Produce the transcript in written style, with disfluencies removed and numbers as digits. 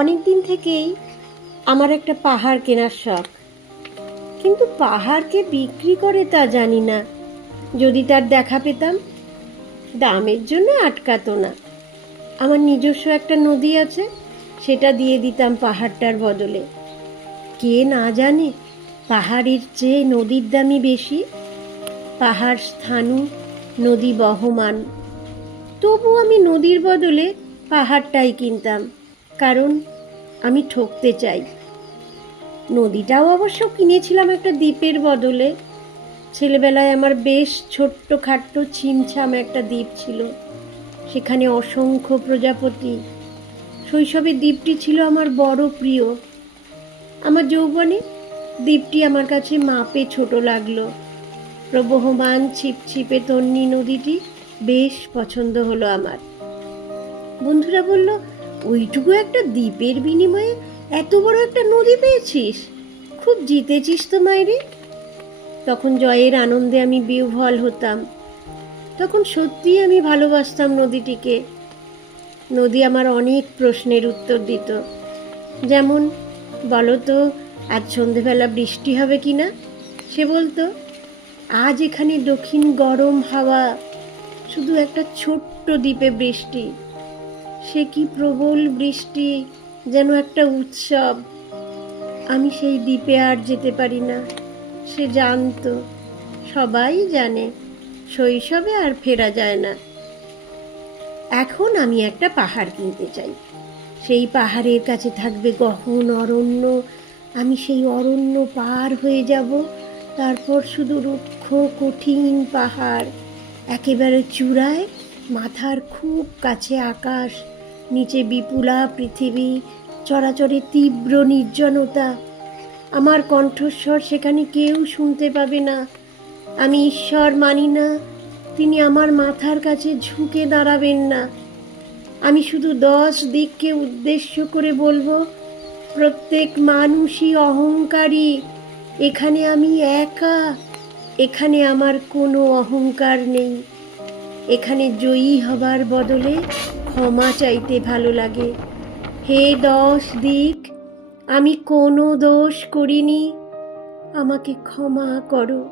অনেক দিন থেকেই আমার একটা পাহাড় কেনার শখ, কিন্তু পাহাড়কে বিক্রি করে তা জানি না। যদি তার দেখা পেতাম, দামের জন্য আটকাতো না। আমার নিজস্ব একটা নদী আছে, সেটা দিয়ে দিতাম পাহাড়টার বদলে। কে না জানে পাহাড়ের চেয়ে নদীর দামই বেশি। পাহাড় স্থাণু, নদী বহমান। তবু আমি নদীর বদলে পাহাড়টাই কিনতাম, কারণ আমি ঠকতে চাই। নদীটাও অবশ্য কিনেছিলাম একটা দ্বীপের বদলে। ছেলেবেলায় আমার বেশ ছোট্ট খাট্ট ছিমছাম একটা দ্বীপ ছিল, সেখানে অসংখ্য প্রজাপতি। শৈশবে দ্বীপটি ছিল আমার বড় প্রিয়। আমার যৌবনে দ্বীপটি আমার কাছে মাপে ছোট লাগলো। প্রবহমান ছিপছিপে তন্নি নদীটি বেশ পছন্দ হলো আমার। বন্ধুরা বলল, ওইটুকু একটা দ্বীপের বিনিময়ে এত বড় একটা নদী পেয়েছিস, খুব জিতেছিস তো মাইরে। তখন জয়ের আনন্দে আমি বিহ্বল হতাম। তখন সত্যিই আমি ভালোবাসতাম নদীটিকে। নদী আমার অনেক প্রশ্নের উত্তর দিত, যেমন, বলো তো আজ সন্ধেবেলা বৃষ্টি হবে কি না। সে বলতো, আজ এখানে দক্ষিণ গরম হাওয়া, শুধু একটা ছোট্ট দ্বীপে বৃষ্টি। সে কি প্রবল বৃষ্টি, যেন একটা উৎসব। আমি সেই দ্বীপে আর যেতে পারি না। সে জানতো, সবাই জানে, শৈশবে আর ফেরা যায় না। এখন আমি একটা পাহাড় কিনতে চাই। সেই পাহাড়ের কাছে থাকবে গহন অরণ্য। আমি সেই অরণ্য পার হয়ে যাব, তারপর শুধু রুক্ষ কঠিন পাহাড়। একেবারে চূড়ায় মাথার খুব কাছে আকাশ, নিচে বিপুলা পৃথিবী, চরাচরে তীব্র নির্জনতা। আমার কণ্ঠস্বর সেখানে কেউ শুনতে পাবে না। আমি ঈশ্বর মানি না, তিনি আমার মাথার কাছে ঝুঁকে দাঁড়াবেন না। আমি শুধু 10 দিককে উদ্দেশ্য করে বলবো, প্রত্যেক মানুষই অহংকারী। এখানে আমি একা। এখানে আমার কোনো অহংকার নেই। এখানে জয়ী হবার বদলে ক্ষমা চাইতে ভালো লাগে। হে 10 দিক, আমি কোনো দোষ করিনি, আমাকে ক্ষমা করো।